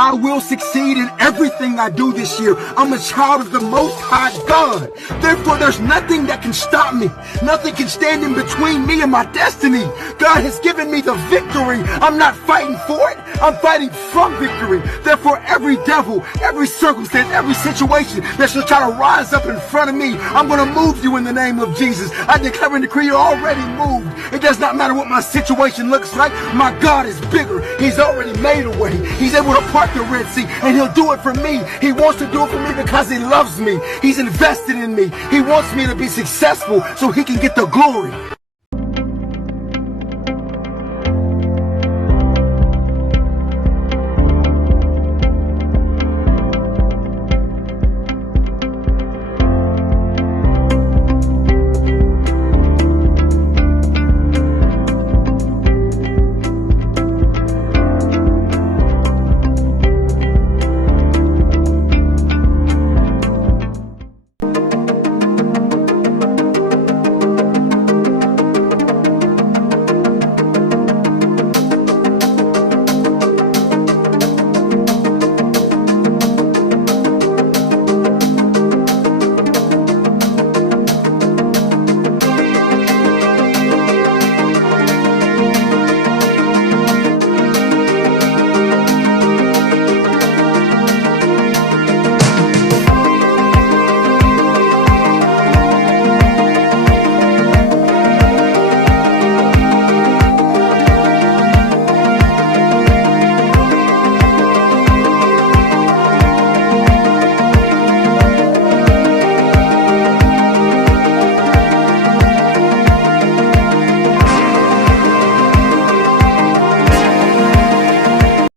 I will succeed in everything I do this year. I'm a child of the Most High God. Therefore, there's nothing that can stop me. Nothing can stand in between me and my destiny. God has given me the victory. I'm not fighting for it. I'm fighting from victory. Therefore, every devil, every circumstance, every situation that shall try to rise up in front of me, I'm going to move you in the name of Jesus. I declare and decree you're already moved. It does not matter what my situation looks like. My God is bigger. He's already made a way. He's able to part the Red Sea, and he'll do it for me. He wants to do it for me because he loves me. He's invested in me. He wants me to be successful so he can get the glory.